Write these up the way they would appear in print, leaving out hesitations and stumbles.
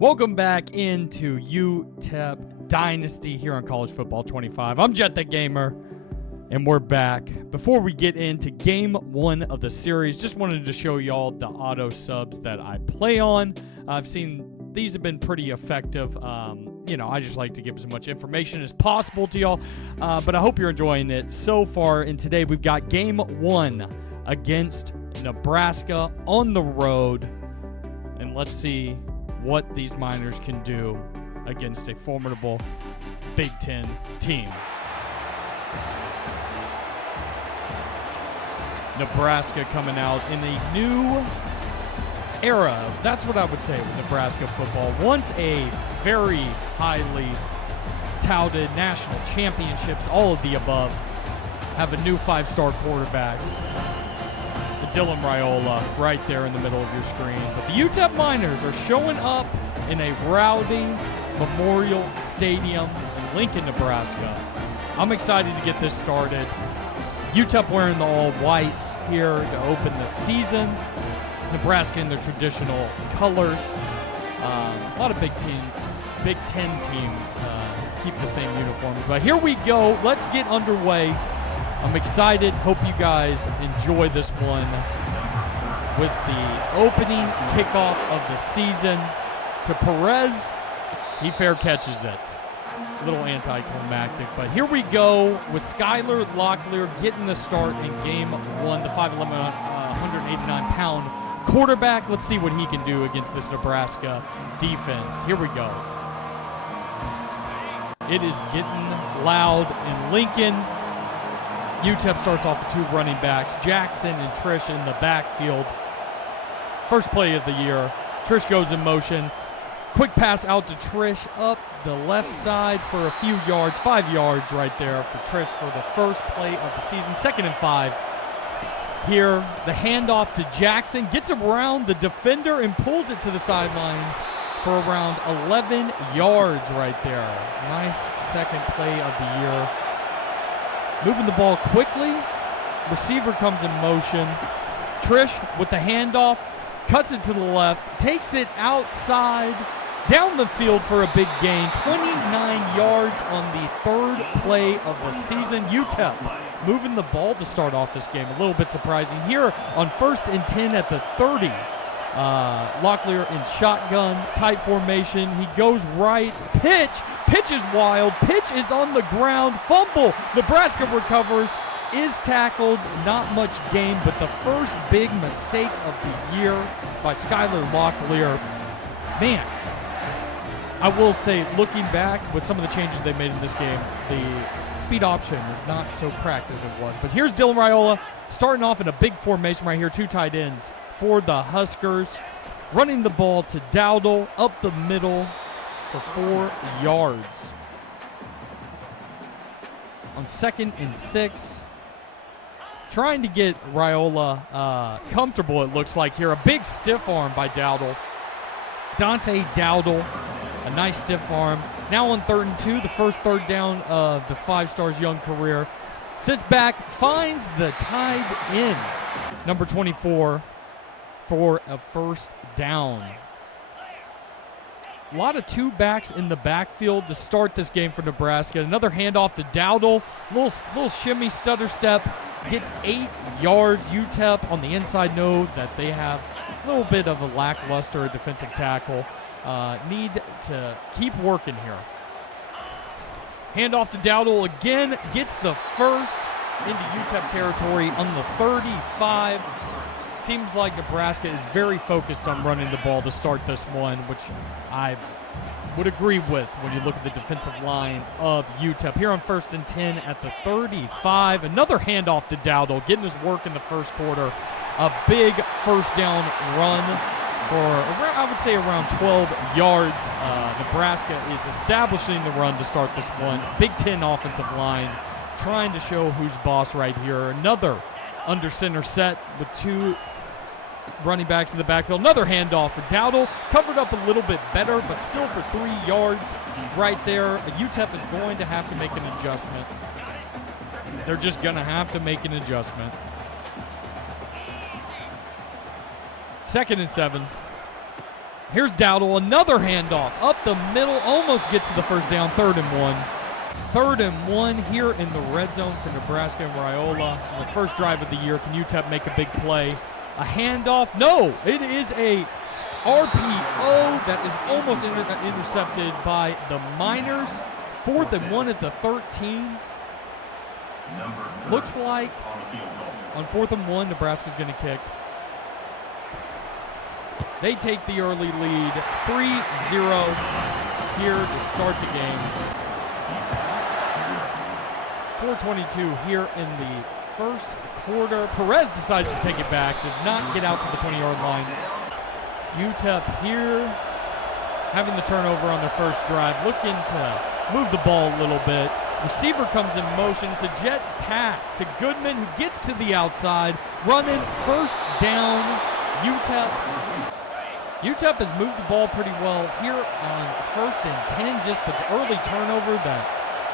Welcome back into UTEP Dynasty here on College Football 25. I'm JetTheGamer, and we're back. Before we get into game one of the series, just wanted to show y'all the auto subs that I play on. I've seen these have been pretty effective. I just like to give as much information as possible to y'all, but I hope you're enjoying it so far. And today we've got game one against Nebraska on the road, and let's see what these Miners can do against a formidable Big Ten team. Nebraska coming out in a new era. That's what I would say with Nebraska football. Once a very highly touted national championships, all of the above, have a new five-star quarterback. Dylan Raiola right there in the middle of your screen. But the UTEP Miners are showing up in a rowdy Memorial Stadium in Lincoln, Nebraska. I'm excited to get this started. UTEP wearing the all-whites here to open the season. Nebraska in their traditional colors. A lot of Big Ten teams keep the same uniforms. But here we go. Let's get underway. I'm excited. Hope you guys enjoy this one with the opening kickoff of the season to Perez. He fair catches it. A little anticlimactic, but here we go with Skylar Locklear getting the start in game one, the 5'11", 189-pound quarterback. Let's see what he can do against this Nebraska defense. Here we go. It is getting loud in Lincoln. UTEP starts off with two running backs, Jackson and Trish in the backfield. First play of the year. Trish goes in motion. Quick pass out to Trish up the left side for a few yards, 5 yards right there for Trish for the first play of the season. 2nd and 5. Here, the handoff to Jackson. Gets around the defender and pulls it to the sideline for around 11 yards right there. Nice second play of the year. Moving the ball quickly. Receiver comes in motion. Trish with the handoff. Cuts it to the left. Takes it outside. Down the field for a big gain. 29 yards on the third play of the season. UTEP moving the ball to start off this game. A little bit surprising. Here on 1st and 10 at the 30. Locklear in shotgun type formation. He goes right. Pitch is wild. Pitch is on the ground. Fumble. Nebraska recovers. Is tackled. Not much gain, but the first big mistake of the year by Skylar Locklear. Man, I will say, looking back with some of the changes they made in this game, the speed option is not so cracked as it was. But here's Dylan Raiola starting off in a big formation right here. Two tight ends for the Huskers. Running the ball to Dowdle up the middle for 4 yards. On 2nd and 6. Trying to get Raiola comfortable, it looks like here. A big stiff arm by Dowdle. Dante Dowdle, a nice stiff arm. Now on 3rd and 2, the first third down of the five-star's young career. Sits back, finds the tight end, number 24, for a first down. A lot of two backs in the backfield to start this game for Nebraska. Another handoff to Dowdle. Little shimmy stutter step. Gets 8 yards. UTEP on the inside know that they have a little bit of a lackluster defensive tackle. Need to keep working here. Handoff to Dowdle again. Gets the first into UTEP territory on the 35. Seems like Nebraska is very focused on running the ball to start this one, which I would agree with when you look at the defensive line of UTEP. Here on 1st and 10 at the 35. Another handoff to Dowdle, getting his work in the first quarter. A big first down run for, I would say, around 12 yards. Nebraska is establishing the run to start this one. Big Ten offensive line trying to show who's boss right here. Another under center set with two running backs in the backfield. Another handoff for Dowdle. Covered up a little bit better, but still for 3 yards right there. UTEP is going to have to make an adjustment. They're just going to have to make an adjustment. 2nd and 7. Here's Dowdle, another handoff up the middle, almost gets to the first down, 3rd and 1. 3rd and 1 here in the red zone for Nebraska and Raiola. On the first drive of the year, can UTEP make a big play? A handoff? No, it is a RPO that is almost intercepted by the Miners. 4th and 1 at the 13. Looks like on 4th and 1, Nebraska's going to kick. They take the early lead, 3-0 here to start the game. 4:22 here in the first quarter. Perez decides to take it back, does not get out to the 20-yard line. UTEP here having the turnover on their first drive, looking to move the ball a little bit. Receiver comes in motion. It's a jet pass to Goodman, who gets to the outside, running first down. UTEP has moved the ball pretty well here on 1st and 10, just the early turnover that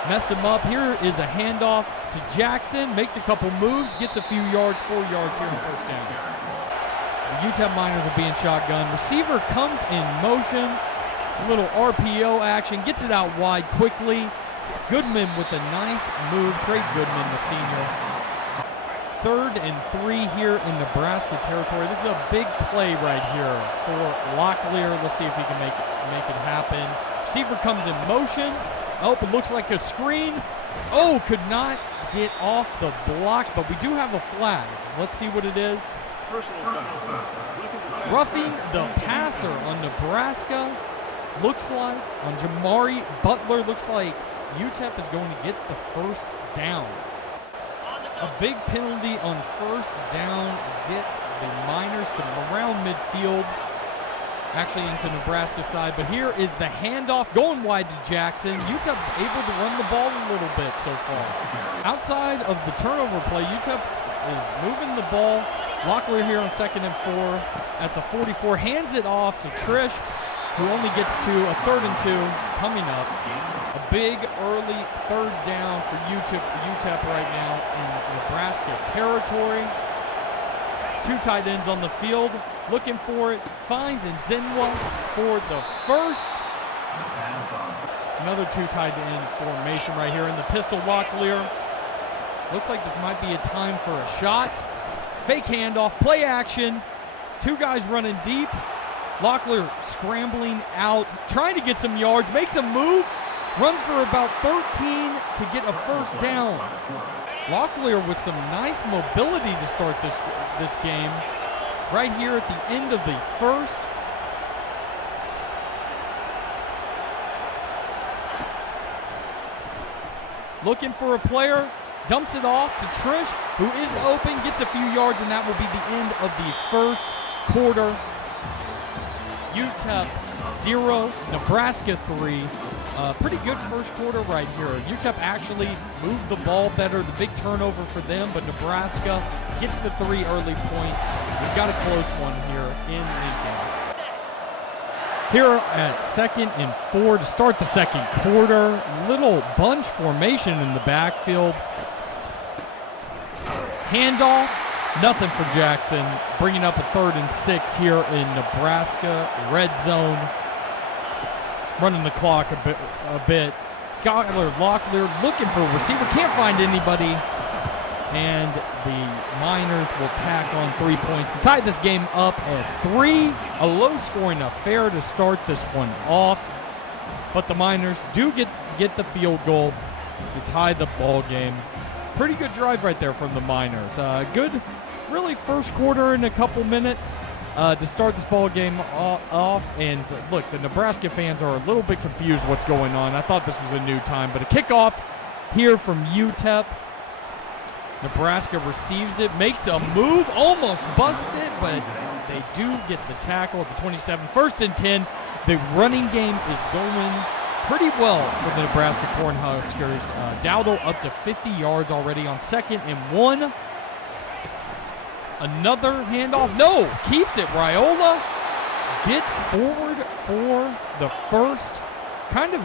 messed him up. Here is a handoff to Jackson, makes a couple moves, gets a few yards, 4 yards here on first down. The UTEP Miners are being shotgun. Receiver comes in motion, a little RPO action, gets it out wide quickly. Goodman with a nice move, Trey Goodman, the senior. 3rd and 3 here in Nebraska territory. This is a big play right here for Locklear. Let's see if he can make it happen. Receiver comes in motion. Oh, it looks like a screen. Oh, could not get off the blocks, but we do have a flag. Let's see what it is. Roughing the passer on Nebraska. Looks like on Jamari Butler. Looks like UTEP is going to get the first down. A big penalty on first down, get the Miners to around midfield, actually into Nebraska side. But here is the handoff going wide to Jackson. UTEP able to run the ball a little bit so far. Outside of the turnover play, UTEP is moving the ball. Locklear here on 2nd and 4 at the 44, hands it off to Trish, who only gets to a 3rd and 2 coming up. A big early 3rd down for UTEP right now in Nebraska territory. 2 tight ends on the field, looking for it, finds Nzenwa for the first. Another 2 tight end formation right here in the pistol. Locklear. Looks like this might be a time for a shot. Fake handoff, play action. 2 guys running deep. Locklear scrambling out, trying to get some yards, makes a move, runs for about 13 to get a first down. Locklear with some nice mobility to start this game. Right here at the end of the first. Looking for a player, dumps it off to Trish, who is open, gets a few yards, and that will be the end of the first quarter. UTEP 0, Nebraska 3. Pretty good first quarter right here. UTEP actually moved the ball better. The big turnover for them, but Nebraska gets the 3 early points. We've got a close one here in Lincoln. Here at 2nd and 4 to start the second quarter. Little bunch formation in the backfield. Handoff. Nothing for Jackson, bringing up a 3rd and 6 here in Nebraska red zone. Running the clock a bit. Skylar Locklear looking for a receiver, can't find anybody. And the Miners will tack on 3 points to tie this game up at 3. A low-scoring affair to start this one off. But the Miners do get the field goal to tie the ball game. Pretty good drive right there from the Miners. Good, really first quarter in a couple minutes to start this ball game off. And look, the Nebraska fans are a little bit confused what's going on. I thought this was a new time, but a kickoff here from UTEP. Nebraska receives it, makes a move, almost busts it, but they do get the tackle at the 27. 1st and 10. The running game is going pretty well for the Nebraska Cornhuskers. Dowdle up to 50 yards already on 2nd and 1. Another handoff. No, keeps it. Raiola gets forward for the first. Kind of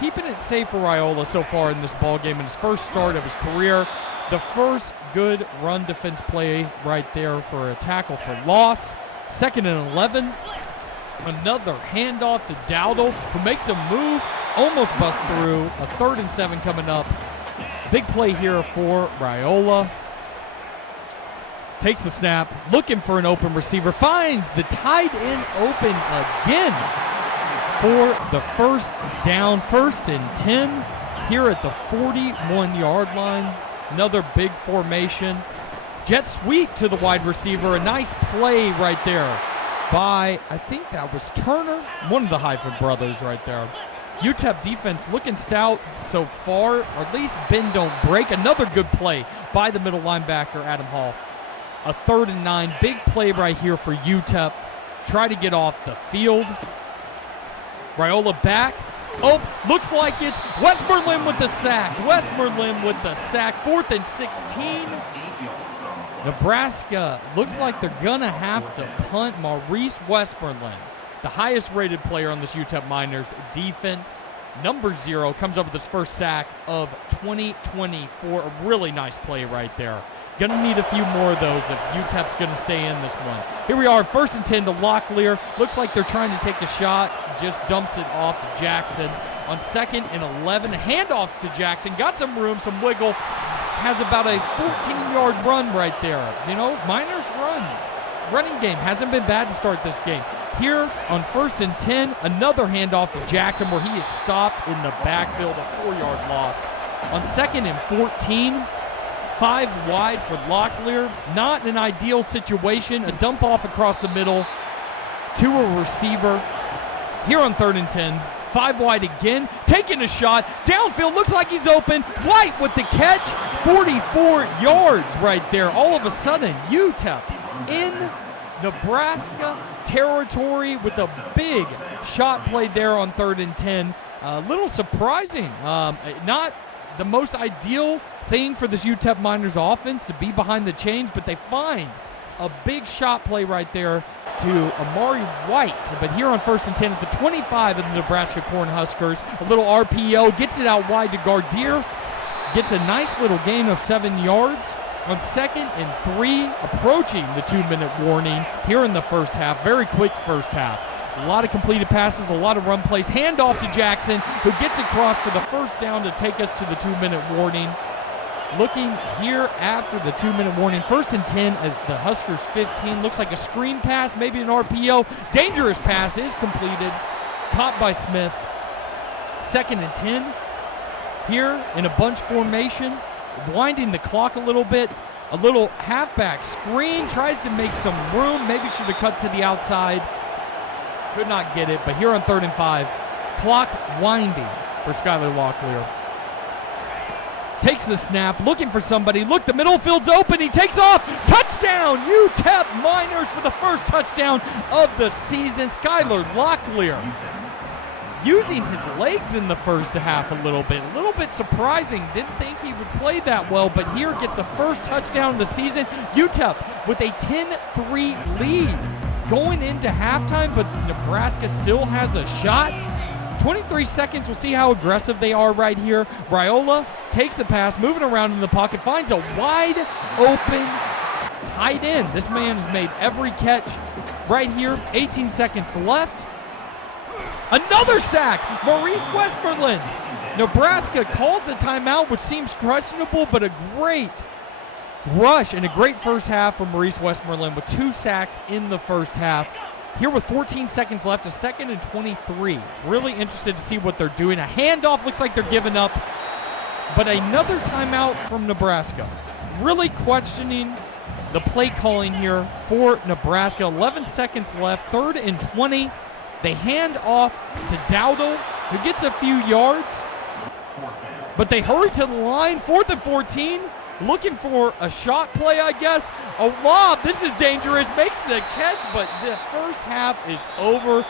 keeping it safe for Raiola so far in this ball game in his first start of his career. The first good run defense play right there for a tackle for loss. 2nd and 11. Another handoff to Dowdle, who makes a move, almost busts through. A 3rd and 7 coming up. Big play here for Raiola. Takes the snap, looking for an open receiver, finds the tight end open again for the first down. 1st and 10 here at the 41-yard line. Another big formation. Jet sweep to the wide receiver. A nice play right there by, I think that was Turner, one of the Hyphen brothers right there. UTEP defense looking stout so far, or at least bend don't break. Another good play by the middle linebacker, Adam Hall. A 3rd and 9, big play right here for UTEP. Try to get off the field. Raiola back. Oh, looks like it's Westmoreland with the sack. Westmoreland with the sack. 4th and 16. Nebraska looks like they're going to have to punt. Maurice Westmoreland, the highest rated player on this UTEP Miners defense. Number 0 comes up with his first sack of 2024. A really nice play right there. Going to need a few more of those if UTEP's going to stay in this one. Here we are, 1st and 10 to Locklear. Looks like they're trying to take a shot. Just dumps it off to Jackson. On 2nd and 11, handoff to Jackson. Got some room, some wiggle. Has about a 14-yard run right there. You know, Miners running game hasn't been bad to start this game. Here on 1st and 10, another handoff to Jackson where he is stopped in the backfield, a 4-yard loss. On 2nd and 14, 5 wide for Locklear. Not an ideal situation. A dump off across the middle to a receiver. Here on 3rd and 10, 5 wide again, taking a shot. Downfield, looks like he's open. White with the catch. 44 yards right there. All of a sudden, UTEP in Nebraska territory with a big shot played there on 3rd and 10. A little surprising. Not the most ideal thing for this UTEP Miners offense to be behind the chains, but they find a big shot play right there to Amari White. But here on 1st and 10 at the 25 of the Nebraska Cornhuskers, a little RPO, gets it out wide to Gardier, gets a nice little gain of 7 yards. On 2nd and 3, approaching the 2-minute warning here in the first half. Very quick first half. A lot of completed passes, a lot of run plays. Handoff to Jackson, who gets across for the first down to take us to the 2-minute warning. Looking here after the 2-minute warning, 1st and 10 at the Huskers 15. Looks like a screen pass, maybe an RPO. Dangerous pass is completed. Caught by Smith. 2nd and 10 here in a bunch formation. Winding the clock a little bit. A little halfback screen. Tries to make some room. Maybe should have cut to the outside. Could not get it. But here on 3rd and 5, clock winding for Skylar Locklear. Takes the snap, looking for somebody. Look, the middle field's open. He takes off. Touchdown! UTEP Miners for the first touchdown of the season. Skylar Locklear using his legs in the first half a little bit surprising. Didn't think he would play that well, but here gets the first touchdown of the season. UTEP with a 10-3 lead going into halftime, but Nebraska still has a shot. 23 seconds, we'll see how aggressive they are right here. Raiola takes the pass, moving around in the pocket, finds a wide open tight end. This man has made every catch right here. 18 seconds left. Another sack, Maurice Westmoreland. Nebraska calls a timeout, which seems questionable, but a great rush and a great first half from Maurice Westmoreland with 2 sacks in the first half. Here with 14 seconds left, a 2nd and 23. Really interested to see what they're doing. A handoff looks like they're giving up, but another timeout from Nebraska. Really questioning the play calling here for Nebraska. 11 seconds left, 3rd and 20. They hand off to Dowdle, who gets a few yards, but they hurry to the line. 4th and 14, looking for a shot play, I guess. A lob, this is dangerous, makes the catch, but the first half is over.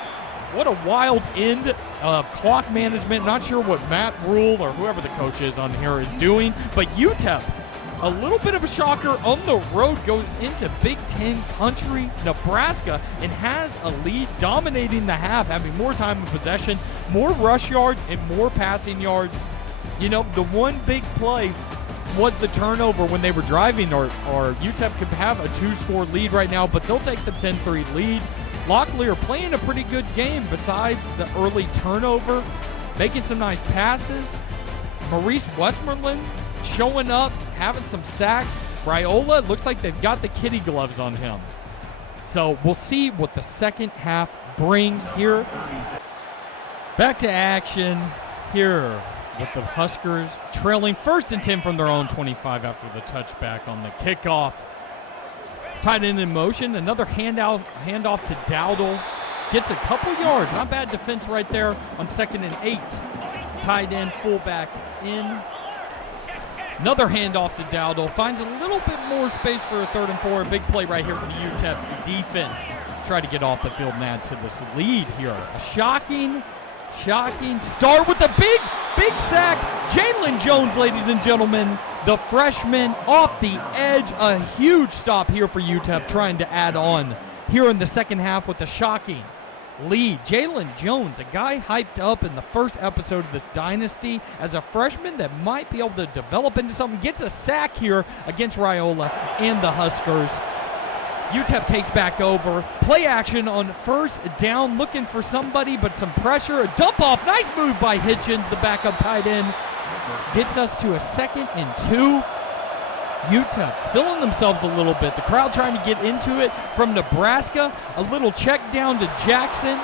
What a wild end of clock management. Not sure what Matt Rule or whoever the coach is on here is doing, but UTEP, a little bit of a shocker on the road, goes into Big Ten country, Nebraska, and has a lead, dominating the half, having more time of possession, more rush yards, and more passing yards. You know, the one big play was the turnover when they were driving, or UTEP could have a 2-score lead right now, but they'll take the 10-3 lead. Locklear playing a pretty good game besides the early turnover, making some nice passes. Maurice Westmoreland showing up, having some sacks. Raiola, looks like they've got the kitty gloves on him. So we'll see what the second half brings here. Back to action here with the Huskers trailing 1st and 10 from their own 25 after the touchback on the kickoff. Tight end in motion, another handoff to Dowdle. Gets a couple yards, not bad defense right there on 2nd and 8. Tight end, fullback in. Another handoff to Dowdle, finds a little bit more space for a 3rd and 4. A big play right here for the UTEP defense. Try to get off the field and add to this lead here. A shocking start with a big sack. Jalen Jones, ladies and gentlemen, the freshman off the edge. A huge stop here for UTEP, trying to add on here in the second half with a shocking lead. Jalen Jones, a guy hyped up in the first episode of this Dynasty as a freshman that might be able to develop into something, gets a sack here against Raiola and the Huskers. UTEP takes back over. Play action on 1st down, looking for somebody, but some pressure. A dump off. Nice move by Hitchens, the backup tight end. Gets us to a 2nd and 2. UTEP filling themselves a little bit. The crowd trying to get into it from Nebraska. A little check down to Jackson.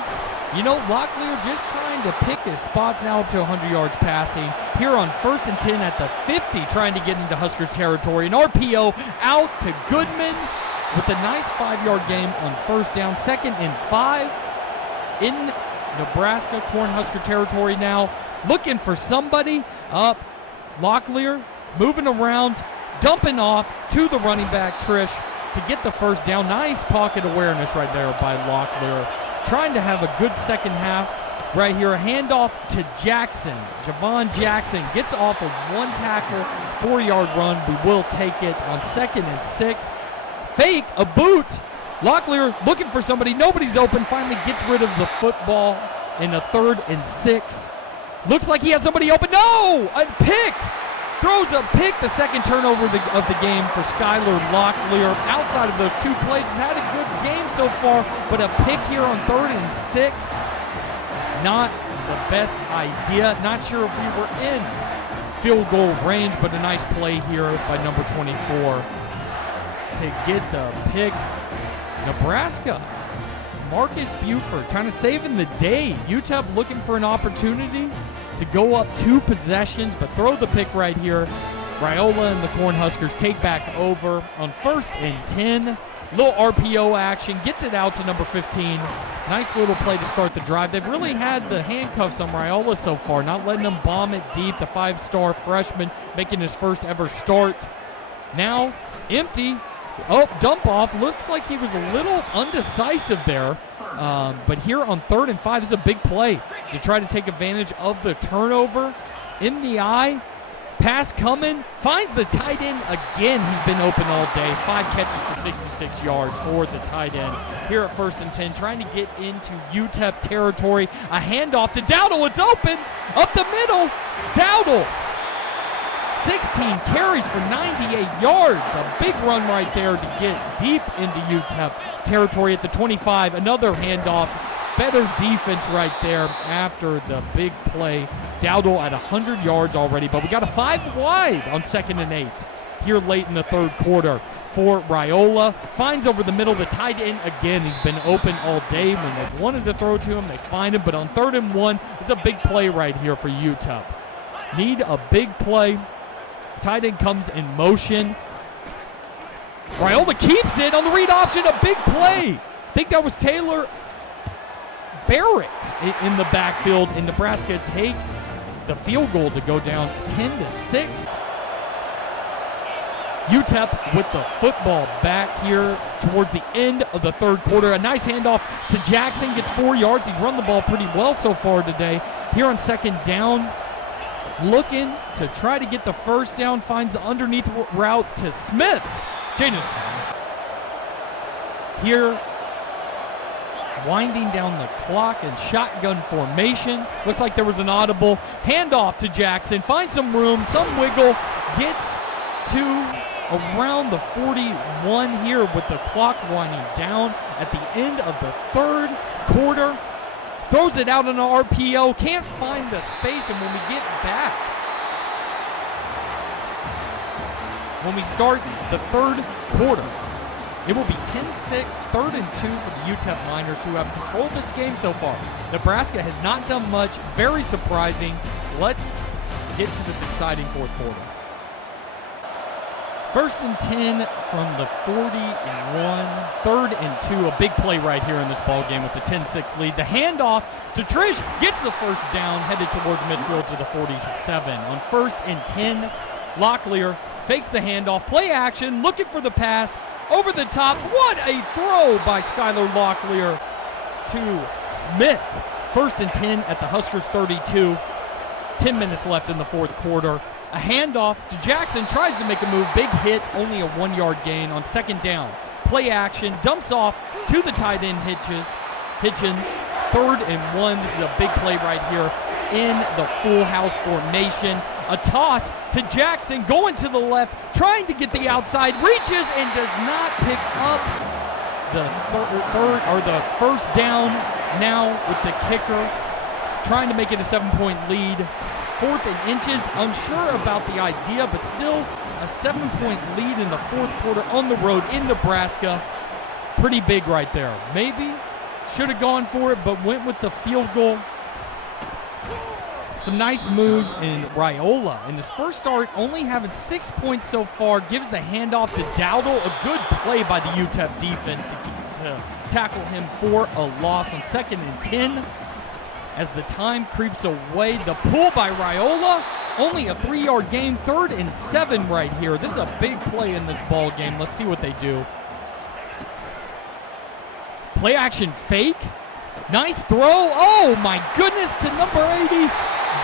You know, Locklear just trying to pick his spots now up to 100 yards passing. Here on 1st and 10 at the 50, trying to get into Huskers territory. An RPO out to Goodman with a nice 5-yard gain on 1st down. 2nd and 5 in Nebraska Cornhusker territory now. Looking for somebody up. Locklear moving around, dumping off to the running back, Trish, to get the 1st down. Nice pocket awareness right there by Locklear. Trying to have a good second half right here. A handoff to Jackson. Javon Jackson gets off of 1 tackle, 4-yard run. We will take it on 2nd and 6. Fake, a boot. Locklear looking for somebody. Nobody's open. Finally gets rid of the football in a 3rd and 6. Looks like he has somebody open. No! A pick! Throws a pick. The second turnover of the game for Skylar Locklear. Outside of those 2 plays, has had a good game so far, but a pick here on 3rd and 6. Not the best idea. Not sure if we were in field goal range, but a nice play here by number 24 to get the pick. Nebraska, Marcus Buford kind of saving the day. UTEP looking for an opportunity to go up 2 possessions, but throw the pick right here. Raiola and the Cornhuskers take back over on 1st and 10. Little RPO action, gets it out to number 15. Nice little play to start the drive. They've really had the handcuffs on Raiola so far, not letting him bomb it deep. The 5-star freshman making his first ever start. Now empty. Oh, dump off. Looks like he was a little undecisive there. But here on 3rd and 5 is a big play to try to take advantage of the turnover. In the eye. Pass coming. Finds the tight end again. He's been open all day. 5 catches for 66 yards for the tight end. Here at 1st and 10, trying to get into UTEP territory. A handoff to Dowdle. It's open. Up the middle. Dowdle. 16 carries for 98 yards. A big run right there to get deep into UTEP territory at the 25. Another handoff. Better defense right there after the big play. Dowdle at 100 yards already, but we got a 5 wide on 2nd and 8 here late in the 3rd quarter for Raiola. Finds over the middle the tight end again. He's been open all day. When they wanted to throw to him, they find him, but on 3rd and 1, it's a big play right here for UTEP. Need a big play. Tight end comes in motion. Raiola keeps it on the read option. A big play. I think that was Taylor Barrett in the backfield, and Nebraska takes the field goal to go down 10-6. UTEP with the football back here towards the end of the 3rd quarter. A nice handoff to Jackson, gets 4 yards. He's run the ball pretty well so far today. Here on 2nd down, looking to try to get the 1st down, finds the underneath route to Smith. Jaden Smith. Here, winding down the clock in shotgun formation. Looks like there was an audible. Handoff to Jackson. Finds some room, some wiggle. Gets to around the 41 here with the clock winding down. at the end of the third quarter. Throws it out on an RPO, can't find the space, and when we get back, when we start the third quarter, it will be 10-6, 3rd and 2 for the UTEP Miners, who have controlled this game so far. Nebraska has not done much, very surprising. Let's get to this exciting fourth quarter. 1st and 10 from the 41, 3rd and 2. A big play right here in this ball game with the 10-6 lead. The handoff to Trish gets the first down, headed towards midfield to the 47. On 1st and 10, Locklear fakes the handoff, play action, looking for the pass, over the top. What a throw by Skylar Locklear to Smith. 1st and 10 at the Huskers 32. 10 minutes left in the fourth quarter. A handoff to Jackson, tries to make a move, big hit, only a 1-yard gain on 2nd down. Play action, dumps off to the tight end Hitchens. 3rd and 1. This is a big play right here in the full house formation. A toss to Jackson, going to the left, trying to get the outside, reaches and does not pick up the the first down. Now with the kicker, trying to make it a 7-point lead. 4th and inches, unsure about the idea, but still a 7-point lead in the fourth quarter on the road in Nebraska. Pretty big right there. Maybe should have gone for it, but went with the field goal. Some nice moves in Raiola. In his first start, only having 6 points so far, gives the handoff to Dowdle. A good play by the UTEP defense to tackle him for a loss on 2nd and 10. As the time creeps away, the pull by Raiola, only a 3-yard gain. 3rd and 7 right here. This is a big play in this ball game. Let's see what they do. Play action fake. Nice throw. Oh my goodness, to number 80.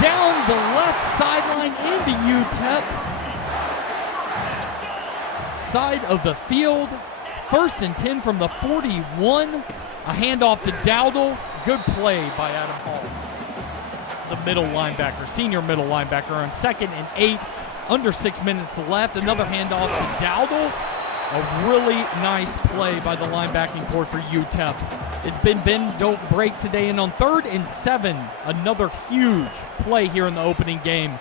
Down the left sideline into UTEP. Side of the field. 1st and 10 from the 41. A handoff to Dowdle. Good play by Adam Hall, the middle linebacker, senior middle linebacker, on 2nd and 8. Under 6 minutes left. Another handoff to Dowdle. A really nice play by the linebacking core for UTEP. It's been bend, don't break today. And on 3rd and 7, another huge play here in the opening game.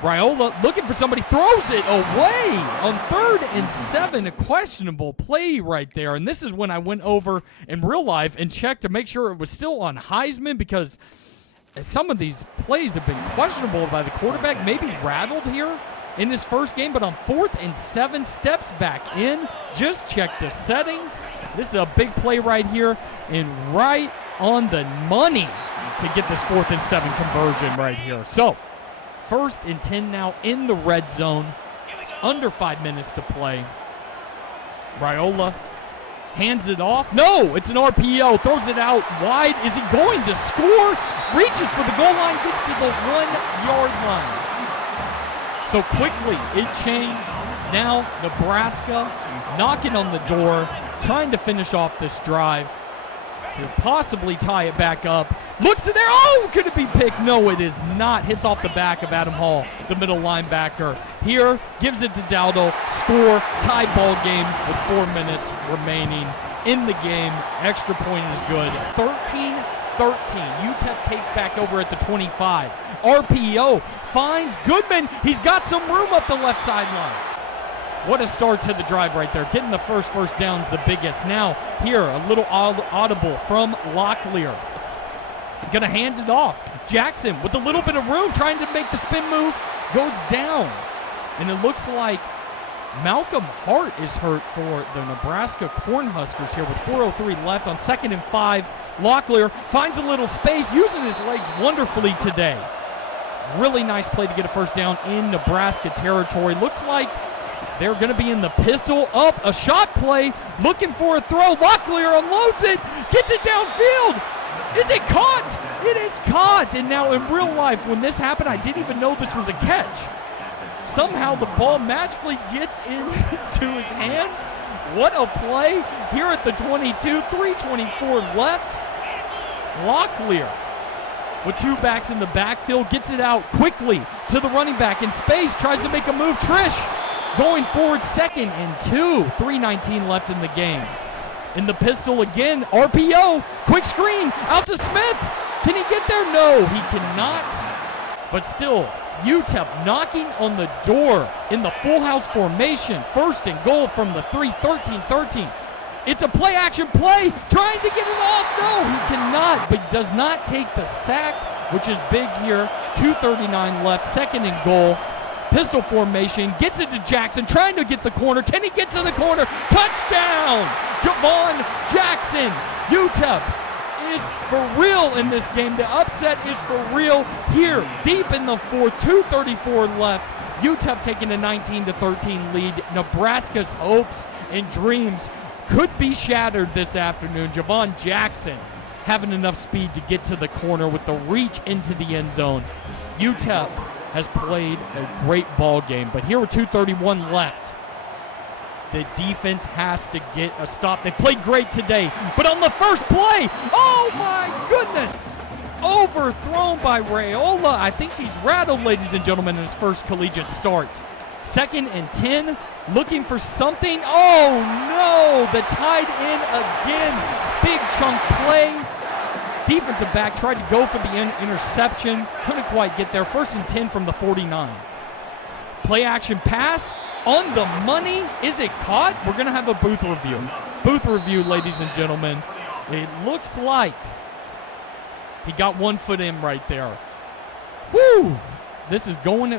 Raiola looking for somebody, throws it away on 3rd and 7. A questionable play right there. And this is when I went over in real life and checked to make sure it was still on Heisman, because some of these plays have been questionable by the quarterback, maybe rattled here in his first game. But on 4th and 7, steps back in, just check the settings. This is a big play right here and right on the money to get this 4th and 7 conversion right here. So 1st and 10 now in the red zone. Under 5 minutes to play. Raiola hands it off. No, it's an RPO. Throws it out wide. Is he going to score? Reaches for the goal line. Gets to the 1-yard line. So quickly it changed. Now Nebraska knocking on the door, trying to finish off this drive to possibly tie it back up. Looks to there. Oh, could it be picked? No, it is not. Hits off the back of Adam Hall, the middle linebacker. Here, gives it to Dowdle. Score, tie ball game with 4 minutes remaining in the game. Extra point is good. 13-13. UTEP takes back over at the 25. RPO finds Goodman. He's got some room up the left sideline. What a start to the drive right there. Getting the first down's the biggest. Now, here, a little audible from Locklear. Gonna hand it off. Jackson with a little bit of room, trying to make the spin move, goes down. And it looks like Malcolm Hart is hurt for the Nebraska Cornhuskers here with 4:03 left on 2nd and 5. Locklear finds a little space, using his legs wonderfully today. Really nice play to get a first down in Nebraska territory. Looks like they're going to be in the pistol. Up, a shot play, looking for a throw. Locklear unloads it, gets it downfield. Is it caught? It is caught. And now in real life, when this happened, I didn't even know this was a catch. Somehow the ball magically gets into his hands. What a play here at the 22, 3:24 left. Locklear with 2 backs in the backfield, gets it out quickly to the running back in space, tries to make a move. Trish going forward, 2nd and 2, 3:19 left in the game. In the pistol again, RPO, quick screen, out to Smith. Can he get there? No, he cannot. But still, UTEP knocking on the door in the full house formation. 1st and goal from the 3, 13-13. It's a play action play, trying to get it off. No, he cannot, but does not take the sack, which is big here. 2:39 left, 2nd and goal. Pistol formation, gets it to Jackson, trying to get the corner. Can he get to the corner? Touchdown! Javon Jackson. UTEP is for real in this game. The upset is for real here, deep in the 4th, 2:34 left. UTEP taking a 19-13 lead. Nebraska's hopes and dreams could be shattered this afternoon. Javon Jackson having enough speed to get to the corner with the reach into the end zone. UTEP has played a great ball game, but here with 2:31 left, the defense has to get a stop. They played great today, but on the first play, oh my goodness, overthrown by Raiola. I think he's rattled, ladies and gentlemen, in his first collegiate start. 2nd and 10, looking for something. Oh no, the tight end again. Big chunk play. Defensive back tried to go for the interception. Couldn't quite get there. 1st and 10 from the 49. Play action pass on the money. Is it caught? We're going to have a booth review. Booth review, ladies and gentlemen. It looks like he got 1 foot in right there. Woo! This is going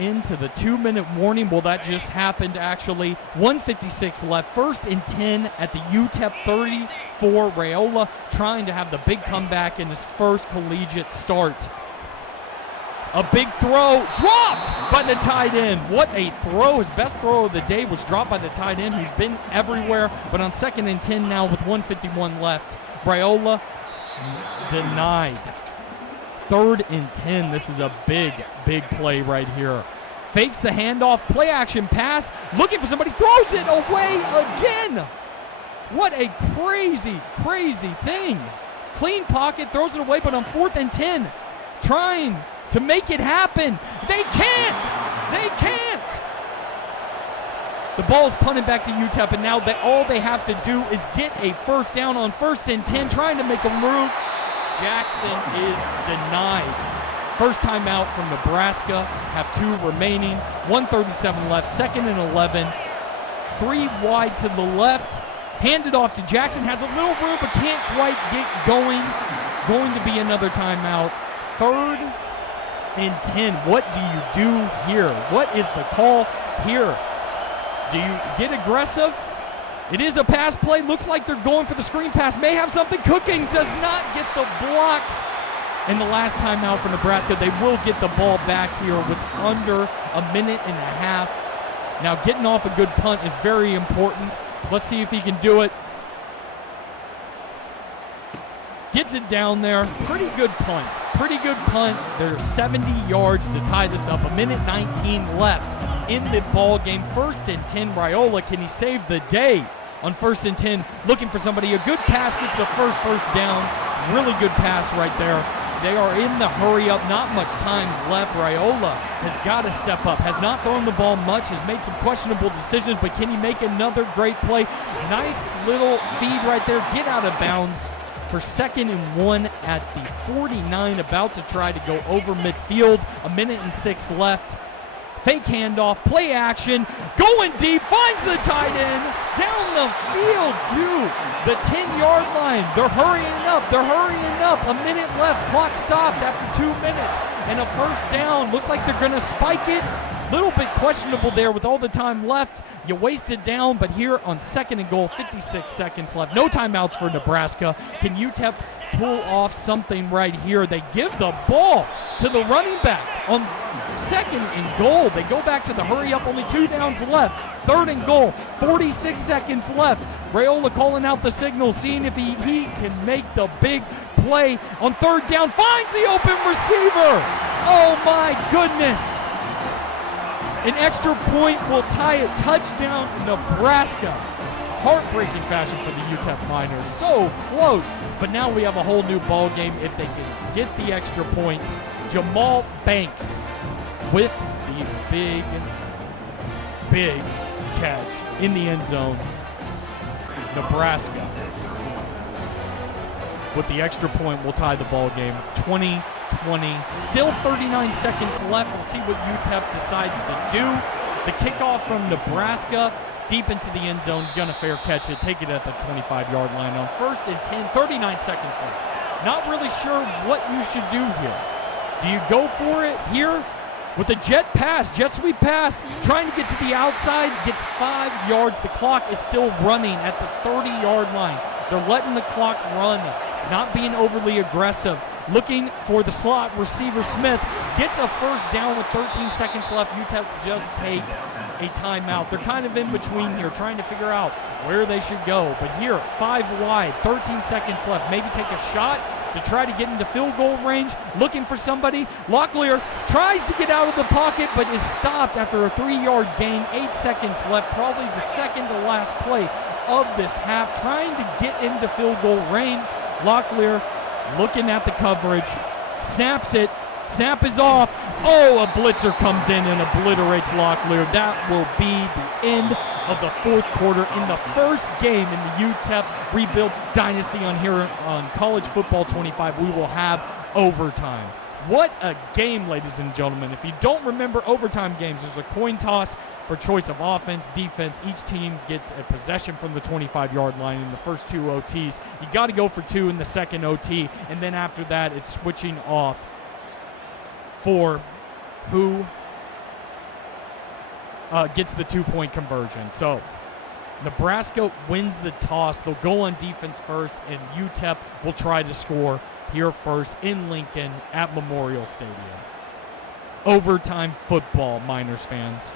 into the 2-minute warning. Well, that just happened, actually. 1:56 left. 1st and 10 at the UTEP 34. Raiola trying to have the big comeback in his first collegiate start. A big throw dropped by the tight end. What a throw. His best throw of the day was dropped by the tight end, who's been everywhere. But on 2nd and 10 now with 1:51 left, Raiola denied. 3rd and 10. This is a big, big play right here. Fakes the handoff, play action pass, looking for somebody, throws it away again. What a crazy, crazy thing. Clean pocket, throws it away, but on 4th and 10, trying to make it happen. They can't. They can't. The ball is punted back to UTEP, and now all they have to do is get a first down on 1st and 10, trying to make a move. Jackson is denied. First timeout from Nebraska. Have 2 remaining. 1:37 left. 2nd and 11. 3 wide to the left. Handed off to Jackson. Has a little room but can't quite get going. Going to be another timeout. 3rd and 10. What do you do here? What is the call here? Do you get aggressive? It is a pass play. Looks like they're going for the screen pass. May have something cooking. Does not get the blocks. And the last timeout for Nebraska, they will get the ball back here with under a minute and a half. Now, getting off a good punt is very important. Let's see if he can do it. Gets it down there. Pretty good punt. Pretty good punt. There's 70 yards to tie this up. 1:19 left in the ball game. 1st and 10. Raiola, can he save the day on 1st and 10? Looking for somebody. A good pass gets the first down. Really good pass right there. They are in the hurry up. Not much time left. Raiola has got to step up. Has not thrown the ball much. Has made some questionable decisions, but can he make another great play? Nice little feed right there. Get out of bounds for 2nd and 1 at the 49. About to try to go over midfield. 1:06 left. Fake handoff, play action, going deep, finds the tight end, down the field to the 10-yard line. They're hurrying up, A minute left, clock stops after 2 minutes, and a first down. Looks like they're gonna spike it. Little bit questionable there with all the time left. You waste it down, but here on 2nd and goal, 56 seconds left. No timeouts for Nebraska. Can UTEP pull off something right here? They give the ball to the running back on 2nd and goal. They go back to the hurry up, only 2 downs left. 3rd and goal, 46 seconds left. Raiola calling out the signal, seeing if he can make the big play on 3rd down. Finds the open receiver. Oh my goodness. An extra point will tie it. Touchdown, Nebraska. Heartbreaking fashion for the UTEP Miners. So close, but now we have a whole new ball game if they can get the extra point. Jamal Banks with the big catch in the end zone. Nebraska, with the extra point, will tie the ball game. 20-20. Still 39 seconds left. We'll see what UTEP decides to do. The kickoff from Nebraska deep into the end zone is going to fair catch it, take it at the 25-yard line on 1st and 10, 39 seconds left. Not really sure what you should do here. Do you go for it here with a jet sweep pass, trying to get to the outside, gets 5 yards. The clock is still running at the 30-yard line. They're letting the clock run, not being overly aggressive. Looking for the slot receiver. Smith gets a first down with 13 seconds left. UTEP just take a timeout. They're kind of in between here, trying to figure out where they should go. But here, 5 wide, 13 seconds left. Maybe take a shot to try to get into field goal range. Looking for somebody. Locklear tries to get out of the pocket, but is stopped after a 3-yard gain. 8 seconds left, probably the second to last play of this half. Trying to get into field goal range. Locklear looking at the coverage, snaps it, snap is off. Oh, a blitzer comes in and obliterates Locklear. That will be the end of the 4th quarter in the first game in the UTEP Rebuild Dynasty on College Football 25. We will have overtime. What a game, ladies and gentlemen. If you don't remember overtime games, there's a coin toss for choice of offense, defense. Each team gets a possession from the 25-yard line in the first 2 OTs. You got to go for 2 in the second OT, and then after that, it's switching off for who gets the 2-point conversion. So Nebraska wins the toss. They'll go on defense first, and UTEP will try to score here first in Lincoln at Memorial Stadium. Overtime football, Miners fans.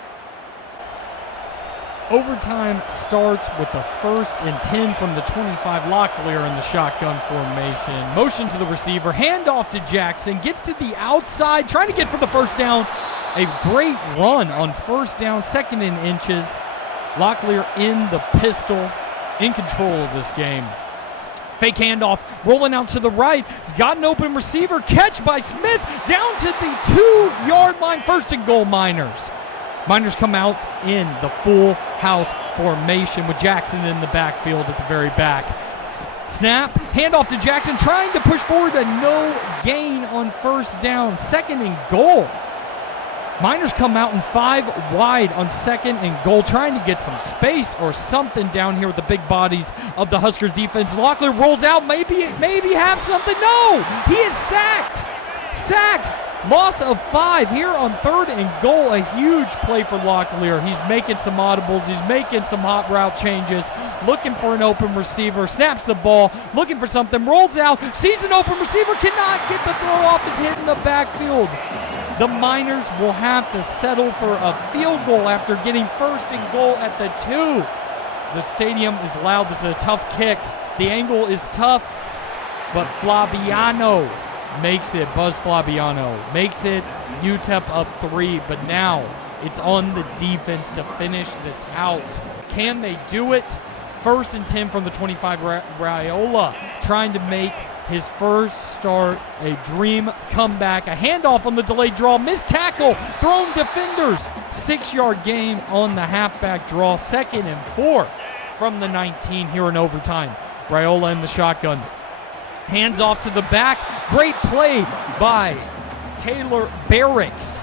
Overtime starts with the 1st and 10 from the 25. Locklear in the shotgun formation. Motion to the receiver. Handoff to Jackson. Gets to the outside. Trying to get for the first down. A great run on first down. 2nd and inches. Locklear in the pistol. In control of this game. Fake handoff. Rolling out to the right. He's got an open receiver. Catch by Smith. Down to the 2-yard line. 1st and goal, Miners. Miners come out in the full house formation with Jackson in the backfield at the very back. Snap, handoff to Jackson, trying to push forward, a no gain on first down. 2nd and goal. Miners come out in 5 wide on 2nd and goal, trying to get some space or something down here with the big bodies of the Huskers defense. Locklear rolls out, maybe have something. No, he is sacked. Loss of 5 here on 3rd and goal. A huge play for Locklear. He's making some audibles. He's making some hot route changes. Looking for an open receiver. Snaps the ball. Looking for something. Rolls out. Sees an open receiver. Cannot get the throw off his hit in the backfield. The Miners will have to settle for a field goal after getting 1st and goal at the 2. The stadium is loud. This is a tough kick. The angle is tough, but Flabiano makes it. Buzz Flabiano makes it. UTEP up 3, but now it's on the defense to finish this out. Can they do it? 1st and 10 from the 25. Raiola trying to make his first start, a dream comeback. A handoff on the delayed draw. Missed tackle. Thrown defenders. 6-yard gain on the halfback draw. 2nd and 4 from the 19 here in overtime. Raiola in the shotgun. Hands off to the back. Great play by Taylor Barracks,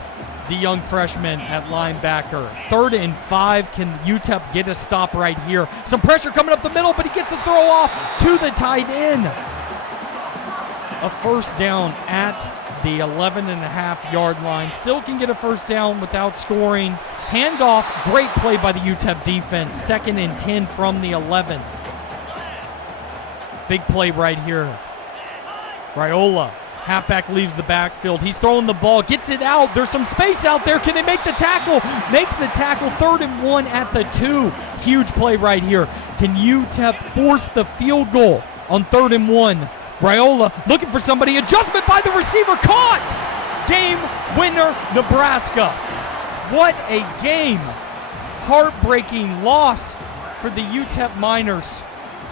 the young freshman at linebacker. 3rd and 5. Can UTEP get a stop right here? Some pressure coming up the middle, but he gets the throw off to the tight end. A first down at the 11.5-yard line. Still can get a first down without scoring. Handoff. Great play by the UTEP defense. 2nd and 10 from the 11. Big play right here. Raiola, halfback, leaves the backfield. He's throwing the ball, gets it out. There's some space out there. Can they make the tackle? Makes the tackle. 3rd and 1 at the 2. Huge play right here. Can UTEP force the field goal on 3rd and 1? Raiola looking for somebody. Adjustment by the receiver. Caught! Game winner, Nebraska. What a game. Heartbreaking loss for the UTEP Miners.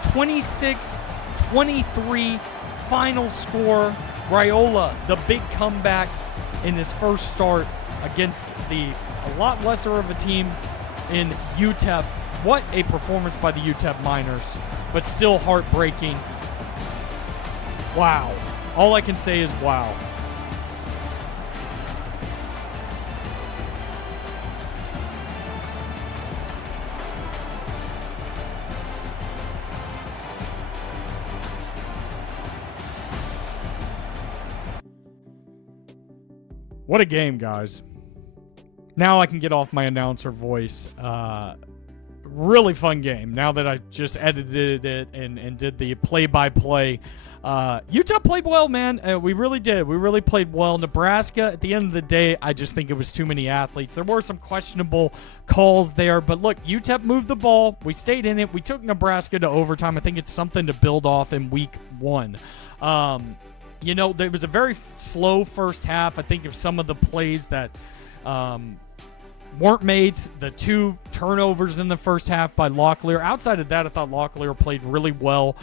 26-23 final score. Raiola, the big comeback in his first start against a lot lesser of a team in UTEP. What a performance by the UTEP Miners. but still heartbreaking. Wow. All I can say is wow. What a game, guys. Now I can get off my announcer voice. Really fun game. Now that I just edited it and did the play-by-play. UTEP played well, man. We really did. We really played well. Nebraska, at the end of the day, I just think it was too many athletes. There were some questionable calls there. But look, UTEP moved the ball. We stayed in it. We took Nebraska to overtime. I think it's something to build off in week 1. You know, there was a very slow first half. I think of some of the plays that weren't made. The 2 turnovers in the first half by Locklear. Outside of that, I thought Locklear played really well.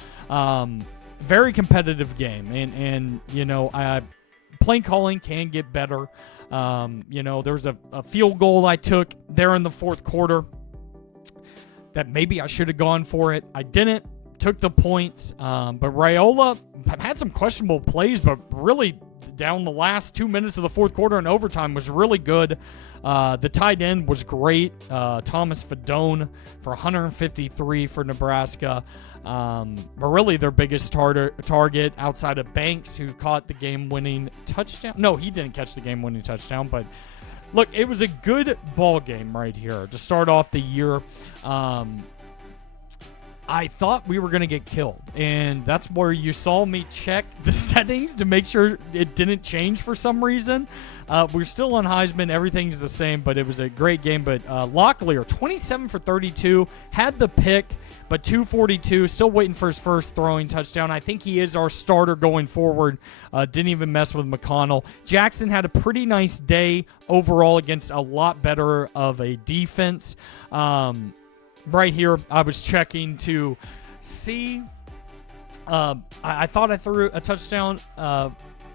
Very competitive game. And you know, play calling can get better. You know, there was a field goal I took there in the fourth quarter that maybe I should have gone for it. I didn't. Took the points, but Raiola had some questionable plays, but really down the last 2 minutes of the fourth quarter and overtime was really good. The tight end was great. Thomas Fedone for 153 for Nebraska. But really their biggest target outside of Banks, who caught the game-winning touchdown. No, he didn't catch the game-winning touchdown, but look, it was a good ball game right here to start off the year. I thought we were going to get killed, and that's where you saw me check the settings to make sure it didn't change for some reason. We're still on Heisman. Everything's the same, but it was a great game. But Locklear, 27 for 32, had the pick, but 242, still waiting for his first throwing touchdown. I think he is our starter going forward. Didn't even mess with McConnell. Jackson had a pretty nice day overall against a lot better of a defense. Right here, I was checking to see. I thought I threw a touchdown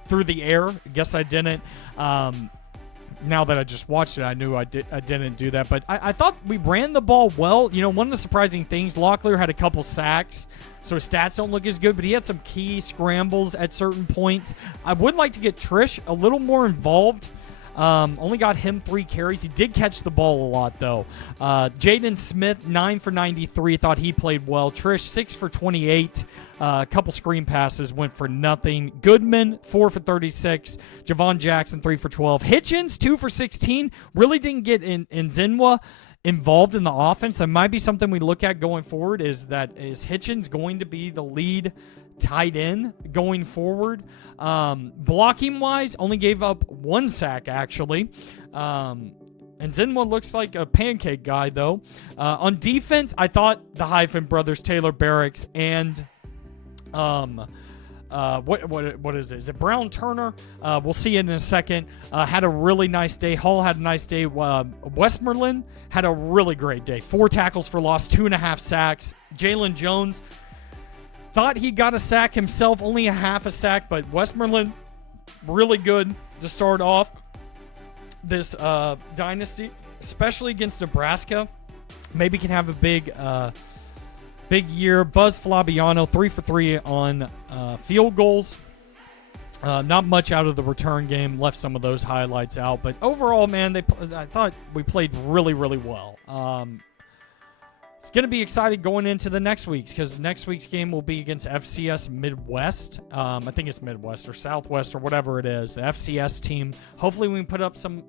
through the air. I guess I didn't. Now that I just watched it, I knew I didn't do that. But I thought we ran the ball well. You know, one of the surprising things, Locklear had a couple sacks, so his stats don't look as good, but he had some key scrambles at certain points. I would like to get Trish a little more involved. Only got him 3 carries. He did catch the ball a lot, though. Jaden Smith, 9 for 93. Thought he played well. Trish, 6 for 28. A couple screen passes went for nothing. Goodman, 4 for 36. Javon Jackson, 3 for 12. Hitchens, 2 for 16. Really didn't get Nzinwa involved in the offense. That might be something we look at going forward, is Hitchens going to be the lead tight end going forward? Blocking wise, only gave up 1 sack actually. And Zinwa looks like a pancake guy though. On defense, I thought the Hyphen brothers, Taylor Barracks and what is it? Is it Brown Turner? We'll see it in a second. Had a really nice day. Hall had a nice day. Westmoreland had a really great day. 4 tackles for loss, 2.5 sacks. Jalen Jones thought he got a sack himself, only a half a sack, but Westmoreland really good to start off this Dynasty, especially against Nebraska. Maybe can have a big year. Buzz Flabiano, 3 for 3 on field goals. Not much out of the return game. Left some of those highlights out, but overall, man, I thought we played really, really well. It's going to be exciting going into the next week's, because next week's game will be against FCS Midwest. I think it's Midwest or Southwest or whatever it is, the FCS team. Hopefully we can put up some,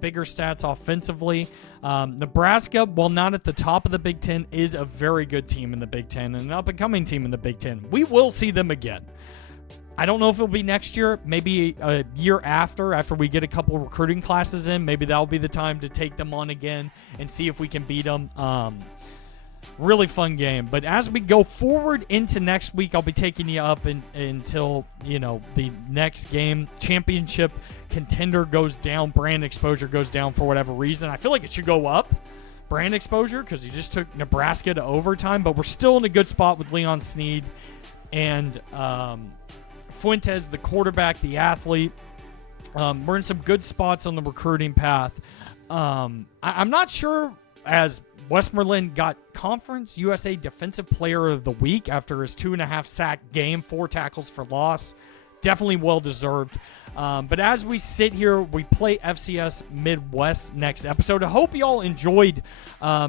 bigger stats offensively. Nebraska, while not at the top of the Big Ten, is a very good team in the Big Ten and an up-and-coming team in the Big Ten. We will see them again. I don't know if it'll be next year, maybe a year after we get a couple recruiting classes in. Maybe that'll be the time to take them on again and see if we can beat them. Really fun game. But as we go forward into next week, I'll be taking you up until, the next game. Championship contender goes down. Brand exposure goes down for whatever reason. I feel like it should go up, brand exposure, because you just took Nebraska to overtime. But we're still in a good spot with Leon Snead and Fuentes, the quarterback, the athlete. We're in some good spots on the recruiting path. I'm not sure as Westmoreland got Conference USA Defensive Player of the Week after his 2.5 sack game, 4 tackles for loss. Definitely well-deserved. But as we sit here, we play FCS Midwest next episode. I hope y'all enjoyed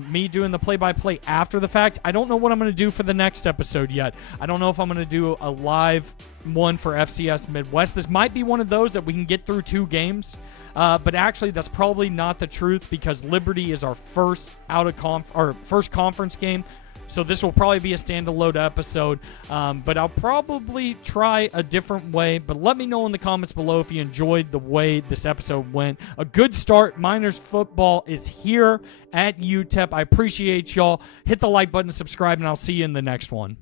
me doing the play-by-play after the fact. I don't know what I'm going to do for the next episode yet. I don't know if I'm going to do a live one for FCS Midwest. This might be one of those that we can get through 2 games. But actually, that's probably not the truth because Liberty is our first first conference game. So this will probably be a standalone episode, but I'll probably try a different way. But let me know in the comments below if you enjoyed the way this episode went. A good start. Miners football is here at UTEP. I appreciate y'all. Hit the like button, subscribe, and I'll see you in the next one.